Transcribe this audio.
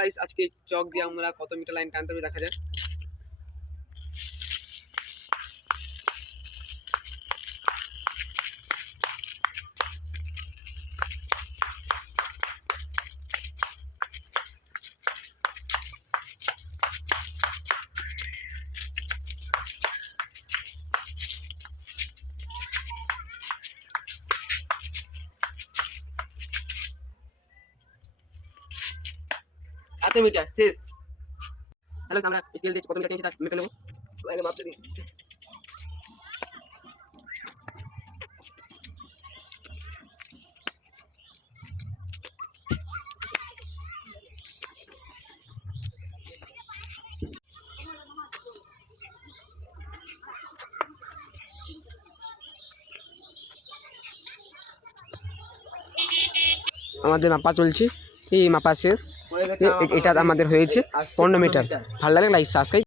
Guys আজকে চক দিয়ে আমরা কত মিটার লাইন টানতে হবে দেখা যাক। এত মিটার শেষ। হ্যালো আমরা স্কেল দিয়ে কত মিটার নিয়েছি তার মেপে নেব। মাপতে আমাদের মাপা চলছে। এই মাপা শেষ। এটা আমাদের হয়েছে। পনেরো মিটার। ভালো লাগে লাইক সাবস্ক্রাইব